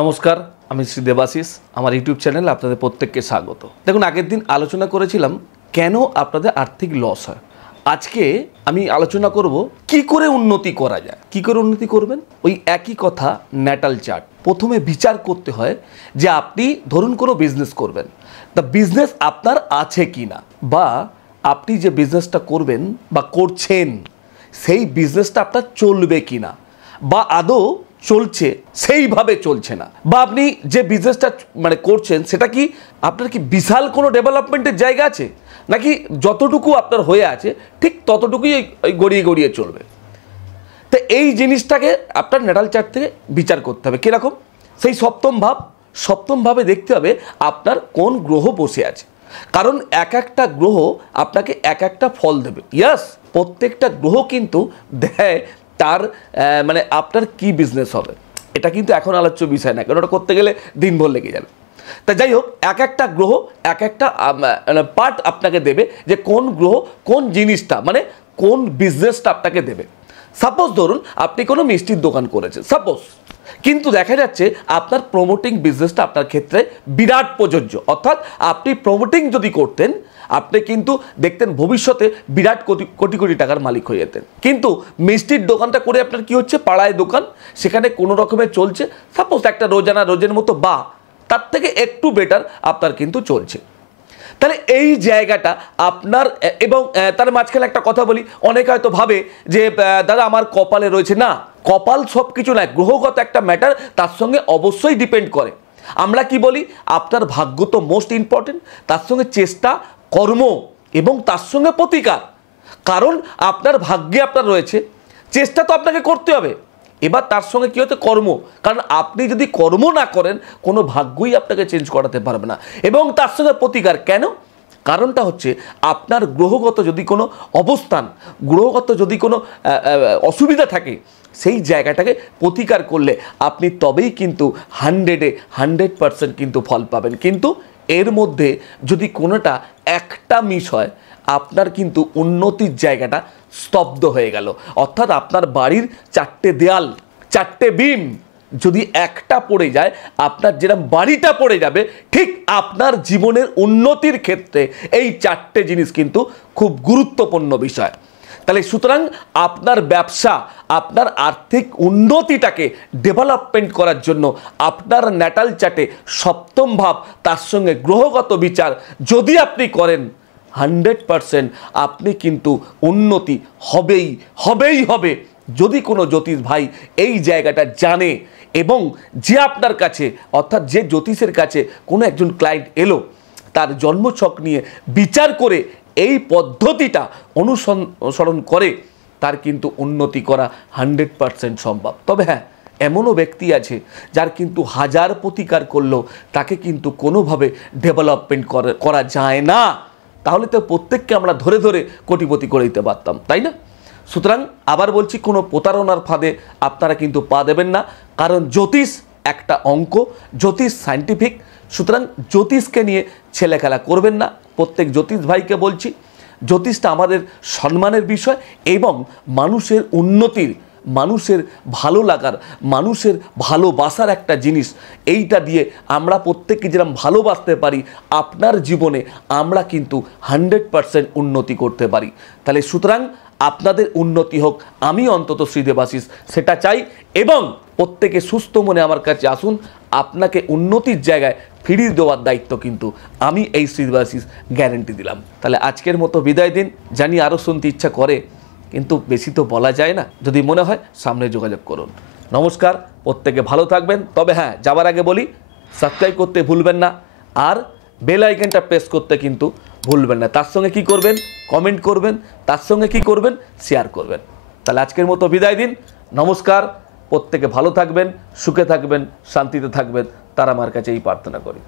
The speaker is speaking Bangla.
নমস্কার, আমি শ্রী দেবাশিস। আমার ইউটিউব চ্যানেলে আপনাদের প্রত্যেককে স্বাগত। দেখুন, আগের দিন আলোচনা করেছিলাম কেন আপনাদের আর্থিক লস হয়। আজকে আমি আলোচনা করব কি করে উন্নতি করা যায়। কি করে উন্নতি করবেন, ওই একই কথা, ন্যাটাল চার্ট। প্রথমে বিচার করতে হয় যে আপনি ধরুন কোনো বিজনেস করবেন, তা বিজনেস আপনার আছে কি না, বা আপনি যে বিজনেসটা করবেন বা করছেন সেই বিজনেসটা আপনার চলবে কি না, বা আদৌ চলছে সেইভাবে চলছে না, বা আপনি যে বিজনেসটা করছেন সেটা কি আপনার কি বিশাল কোনো ডেভেলপমেন্টের জায়গা আছে, নাকি যতটুকু আপনার হয়ে আছে ঠিক ততটুকুই ওই গড়িয়ে গড়িয়ে চলবে। তো এই জিনিসটাকে আপনার ন্যাটাল চার্ট থেকে বিচার করতে হবে। কীরকম? সেই সপ্তম ভাবে দেখতে হবে আপনার কোন গ্রহ বসে আছে, কারণ এক একটা গ্রহ আপনাকে এক একটা ফল দেবে। ইয়াস, প্রত্যেকটা গ্রহ কিন্তু দেয় তার আপনার কি বিজনেস হবে। এটা কিন্তু এখন আলোচ্য বিষয় না, কারণ ওটা করতে গেলে দিনভর লেগে যাবে। তা যাই হোক, এক একটা গ্রহ এক একটা পার্ট আপনাকে দেবে যে কোন গ্রহ কোন জিনিসটা কোন বিজনেসটা আপনাকে দেবে। সাপোজ ধরুন আপনি কোনো মিষ্টির দোকান করেছেন সাপোজ, কিন্তু দেখা যাচ্ছে আপনার প্রমোটিং বিজনেসটা আপনার ক্ষেত্রে বিরাট প্রযোজ্য। অর্থাৎ আপনি প্রমোটিং যদি করতেন, আপনি কিন্তু দেখতেন ভবিষ্যতে বিরাট কোটি কোটি টাকার মালিক হয়ে যেতেন। কিন্তু মিষ্টির দোকানটা করে আপনার কি হচ্ছে, পাড়ায় দোকান, সেখানে কোনো রকমের চলছে, সাপোজ একটা রোজের মতো বা তার থেকে একটু বেটার আপনার কিন্তু চলছে। তাহলে এই জায়গাটা আপনার, এবং তার মাঝখানে একটা কথা বলি, অনেকে হয়তো ভাবে যে দাদা আমার কপালে রয়েছে। না, কপাল সব কিছু নয়, গ্রহগত একটা ম্যাটার, তার সঙ্গে অবশ্যই ডিপেন্ড করে। আমরা কি বলি, আপনার ভাগ্য তো মোস্ট ইম্পর্টেন্ট, তার সঙ্গে চেষ্টা, কর্ম এবং তার সঙ্গে প্রতিকার। কারণ আপনার ভাগ্যে আপনার রয়েছে, চেষ্টা তো আপনাকে করতে হবে, এবার তার সঙ্গে কী হচ্ছে, কর্ম। কারণ আপনি যদি কর্ম না করেন, কোনো ভাগ্যই আপনাকে চেঞ্জ করাতে পারবে না। এবং তার সঙ্গে প্রতিকার। কেন? কারণটা হচ্ছে আপনার গ্রহগত যদি কোনো অবস্থান, গ্রহগত যদি কোনো অসুবিধা থাকে, সেই জায়গাটাকে প্রতিকার করলে আপনি তবেই কিন্তু 100% কিন্তু ফল পাবেন। কিন্তু এর মধ্যে যদি কোনোটা একটা মিস হয়, আপনার কিন্তু উন্নতির জায়গাটা স্তব্ধ হয়ে গেল। অর্থাৎ আপনার বাড়ির 4টে দেয়াল, 4টে বিম যদি একটা পড়ে যায়, আপনার যেরকম বাড়িটা পড়ে যাবে, ঠিক আপনার জীবনের উন্নতির ক্ষেত্রে এই 4টে জিনিস কিন্তু খুব গুরুত্বপূর্ণ বিষয়। তাহলে সুতরাং আপনার ব্যবসা, আপনার আর্থিক উন্নতিটাকে ডেভেলপমেন্ট করার জন্য আপনার ন্যাটাল চার্টে সপ্তম ভাব, তার সঙ্গে গ্রহগত বিচার যদি আপনি করেন, 100% আপনি কিন্তু উন্নতি হবেই হবে। যদি কোনো জ্যোতিষ ভাই এই জায়গাটা জানে, এবং যে আপনার কাছে, অর্থাৎ যে জ্যোতিষের কাছে কোনো একজন ক্লায়েন্ট এলো, তার জন্মছক নিয়ে বিচার করে এই পদ্ধতিটা অনুসরণ করে, তার কিন্তু উন্নতি করা 100% সম্ভব। তবে হ্যাঁ, এমনও ব্যক্তি আছে যার কিন্তু হাজার প্রতিকার করলেও তাকে কিন্তু কোনোভাবে ডেভেলপমেন্ট করা যায় না। তাহলে তো প্রত্যেককে আমরা ধরে ধরে কোটিপতি করে দিতে পারতাম, তাই না? সুতরাং আবার বলছি, কোনো প্রতারণার ফাঁদে আপনারা কিন্তু পা দেবেন না। কারণ জ্যোতিষ একটা অঙ্ক, জ্যোতিষ সায়েন্টিফিক। সুতরাং জ্যোতিষকে নিয়ে ছেলেখেলা করবেন না। প্রত্যেক জ্যোতিষ ভাইকে বলছি, জ্যোতিষটা আমাদের সম্মানের বিষয়, এবং মানুষের উন্নতির, মানুষের ভালো লাগার, মানুষের ভালোবাসার একটা জিনিস। এইটা দিয়ে আমরা প্রত্যেককে যেরকম ভালোবাসতে পারি, আপনার জীবনে আমরা কিন্তু 100% উন্নতি করতে পারি। তাহলে সুতরাং আপনাদের উন্নতি হোক, আমি অন্তত শ্রী দেবাশিস সেটা চাই, এবং প্রত্যেকে সুস্থ মনে আমার কাছে আসুন। আপনাকে উন্নতির জায়গায় ফিরিয়ে দেওয়ার দায়িত্ব কিন্তু আমি এই শ্রী দেবাশিস গ্যারেন্টি দিলাম। তাহলে আজকের মতো বিদায় দিন। জানি আরও শুনতে ইচ্ছা করে, কিন্তু বেশি তো বলা যায় না। যদি মনে হয় সামনে যোগাযোগ করুন। নমস্কার, প্রত্যেকে ভালো থাকবেন। তবে হ্যাঁ, যাবার আগে বলি, সাবস্ক্রাইব করতে ভুলবেন না, আর বেল আইকনটা প্রেস করতে কিন্তু ভুলবেন না। তার সঙ্গে কি করবেন, কমেন্ট করবেন, তার সঙ্গে কি করবেন, শেয়ার করবেন। তাহলে আজকের মতো বিদায় দিন। নমস্কার, প্রত্যেকে ভালো থাকবেন, সুখে থাকবেন, শান্তিতে থাকবেন, তার আমার কাছে এই প্রার্থনা করি।